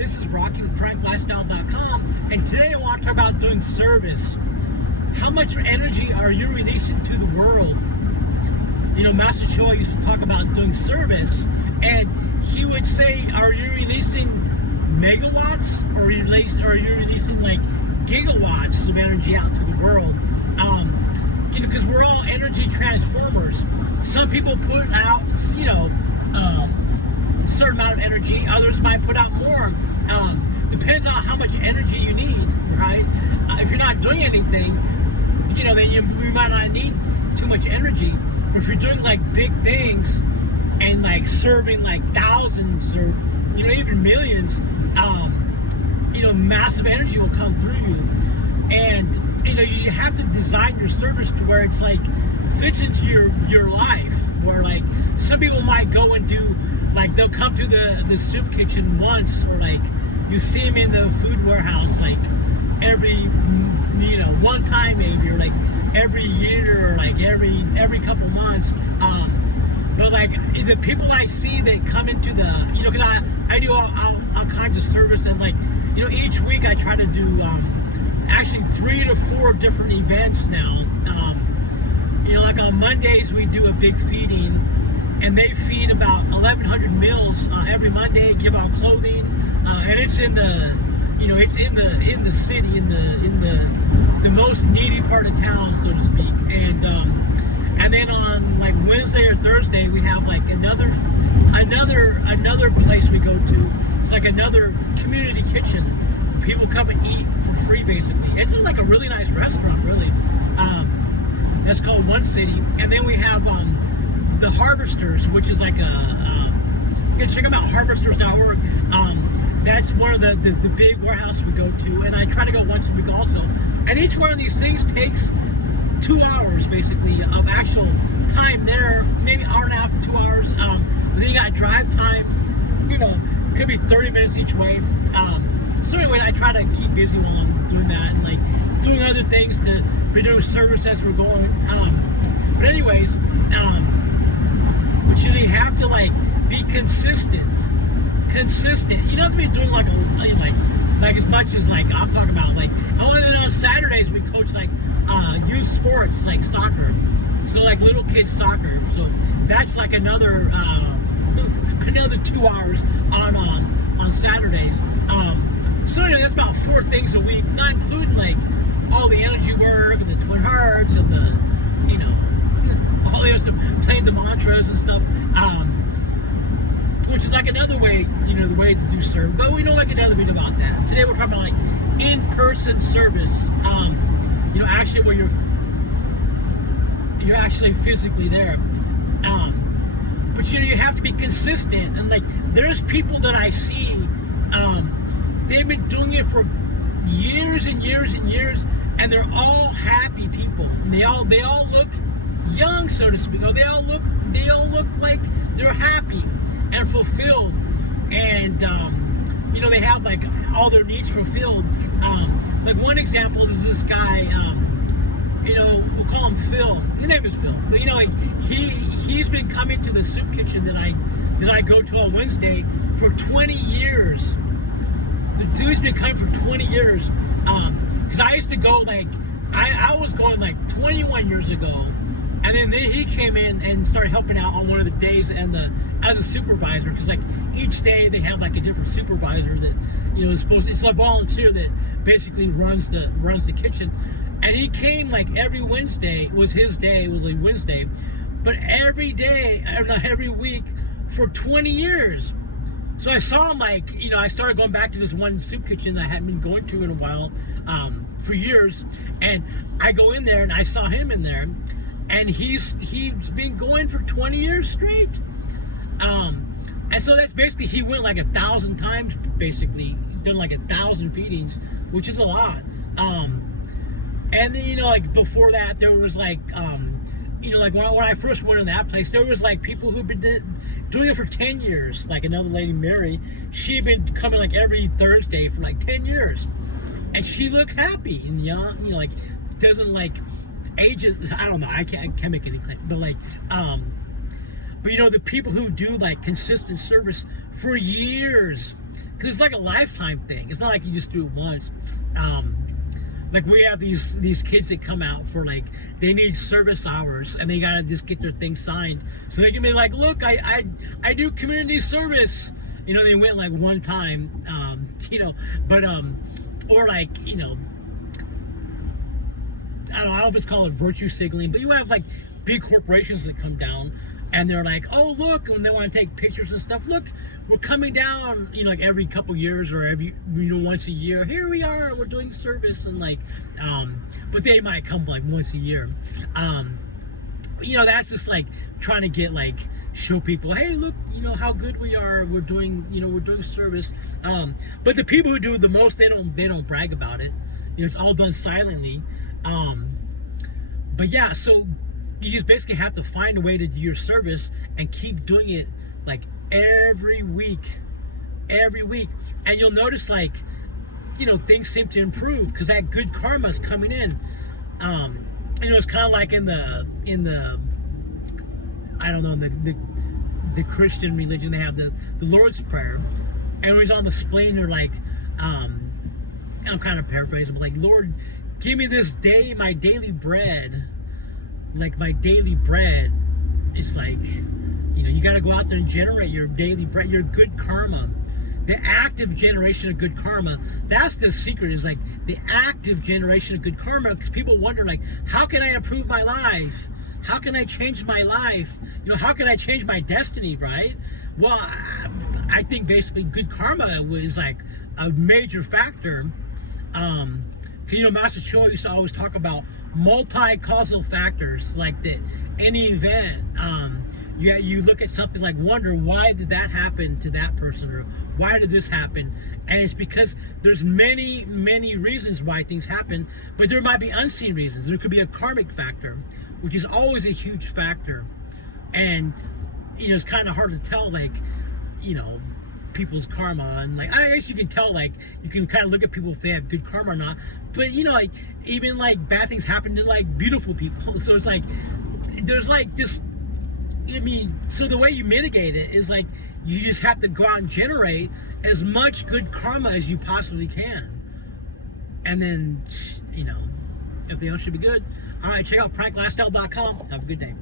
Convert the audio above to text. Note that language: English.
This is Rocky with PranicLifestyle.com, and today I want to talk about doing service. How much energy are you releasing to the world? You know, Master Choa used to talk about doing service, and he would say, are you releasing megawatts, or are you releasing like gigawatts of energy out to the world? You know, because we're all energy transformers. Some people put out, you know, a certain amount of energy. Others might put out more. Depends on how much energy you need, right? If you're not doing anything, you know, then you might not need too much energy. But if you're doing like big things and like serving like thousands or, you know, even millions, you know, massive energy will come through you. And you know, you have to design your service to where it's like fits into your life. Where like some people might go and do, like they'll come to the soup kitchen once, or like you see them in the food warehouse like every, you know, one time maybe, or like every year, or like every couple months. But like the people I see that come into the, you know, because I do all kinds of service, and like, you know, each week I try to do actually 3 to 4 different events now. You know, like on Mondays we do a big feeding, and they feed about 1,100 meals every Monday. Give out clothing, and it's in the, you know, it's in the city, in the most needy part of town, so to speak. And then on like Wednesday or Thursday we have like another place we go to. It's like another community kitchen. People come and eat for free, basically. It's like a really nice restaurant, really. That's called One City. And then we have the Harvesters, which is like a, you can check them out, harvesters.org. That's one of the big warehouse we go to, and I try to go once a week also. And each one of these things takes 2 hours, basically, of actual time there, maybe hour and a half, 2 hours. But then you got drive time, you know, could be 30 minutes each way. So anyway, I try to keep busy while I'm doing that, and like doing other things to reduce service as we're going. But anyways, but you have to like be consistent. You don't have to be doing like as much as like I'm talking about. Like on Saturdays we coach like youth sports, like soccer. So like little kids soccer. So that's like another 2 hours on Saturdays. So anyway, that's about 4 things a week, not including like all the energy work and the Twin Hearts and the, you know, all the other stuff, playing the mantras and stuff, which is like another way, you know, the way to do service. But we don't make another video about that. Today we're talking about like in-person service, you know, actually where you're actually physically there. But you know, you have to be consistent, and like there's people that I see, they've been doing it for years and years and years, and they're all happy people. And they all look young, so to speak. Or they all look like they're happy and fulfilled, and you know, they have like all their needs fulfilled. Like one example is this guy, you know, we'll call him Phil. His name is Phil. But you know, like he's been coming to the soup kitchen that I go to on Wednesday for 20 years. The dude's been coming for 20 years. Because I used to go like, I was going like 21 years ago, and then he came in and started helping out on one of the days and as a supervisor, because like each day they have like a different supervisor that, you know, it's a volunteer that basically runs the kitchen. And he came like every Wednesday was his day, it was like Wednesday, but every day, every week for 20 years. So I saw him like, you know, I started going back to this one soup kitchen that I hadn't been going to in a while, for years, and I go in there and I saw him in there, and he's been going for 20 years straight. And so that's basically, he went like 1,000 times, basically, done like 1,000 feedings, which is a lot. And then, you know, like before that, there was like, you know, like when I first went in that place, there was like people who've been doing it for 10 years. Like another lady, Mary, she had been coming like every Thursday for like 10 years. And she looked happy and young, you know, like doesn't like ages. I don't know, I can't make any claim, but like, but you know, the people who do like consistent service for years, because it's like a lifetime thing. It's not like you just do it once. Like we have these kids that come out for like, they need service hours and they gotta just get their thing signed so they can be like, look, I do community service. You know, they went like one time, you know, but or like, you know, I don't know if it's called virtue signaling, but you have like big corporations that come down and they're like, oh look, when they want to take pictures and stuff, look, we're coming down, you know, like every couple years or every, you know, once a year, here we are, we're doing service, and like but they might come like once a year. You know, that's just like trying to get like, show people, hey look, you know how good we are, we're doing, you know, we're doing service. But the people who do the most, they don't brag about it. You know, it's all done silently. But yeah, so you just basically have to find a way to do your service and keep doing it like every week, and you'll notice like, you know, things seem to improve because that good karma is coming in. You know, it's kind of like in the I don't know, in the Christian religion, they have the Lord's Prayer, and when he's on the spleen, they're like, I'm kind of paraphrasing, but like, Lord, give me this day my daily bread. Like my daily bread is like, you know, you got to go out there and generate your daily bread, your good karma. The active generation of good karma, that's the secret, is like the active generation of good karma, because people wonder like, how can I improve my life? How can I change my life? You know, how can I change my destiny, right? Well, I think basically good karma was like a major factor. You know, Master Choa used to always talk about multi-causal factors, like that any event, you look at something like, wonder, why did that happen to that person, or why did this happen? And it's because there's many reasons why things happen, but there might be unseen reasons. There could be a karmic factor, which is always a huge factor. And you know, it's kind of hard to tell, like, you know, people's karma, and like, I guess you can tell, like, you can kind of look at people if they have good karma or not. But you know, like, even like bad things happen to like beautiful people. So it's like, there's like just, I mean, so the way you mitigate it is like, you just have to go out and generate as much good karma as you possibly can, and then, you know, everything else should be good. All right, check out praniclifestyle.com. Have a good day.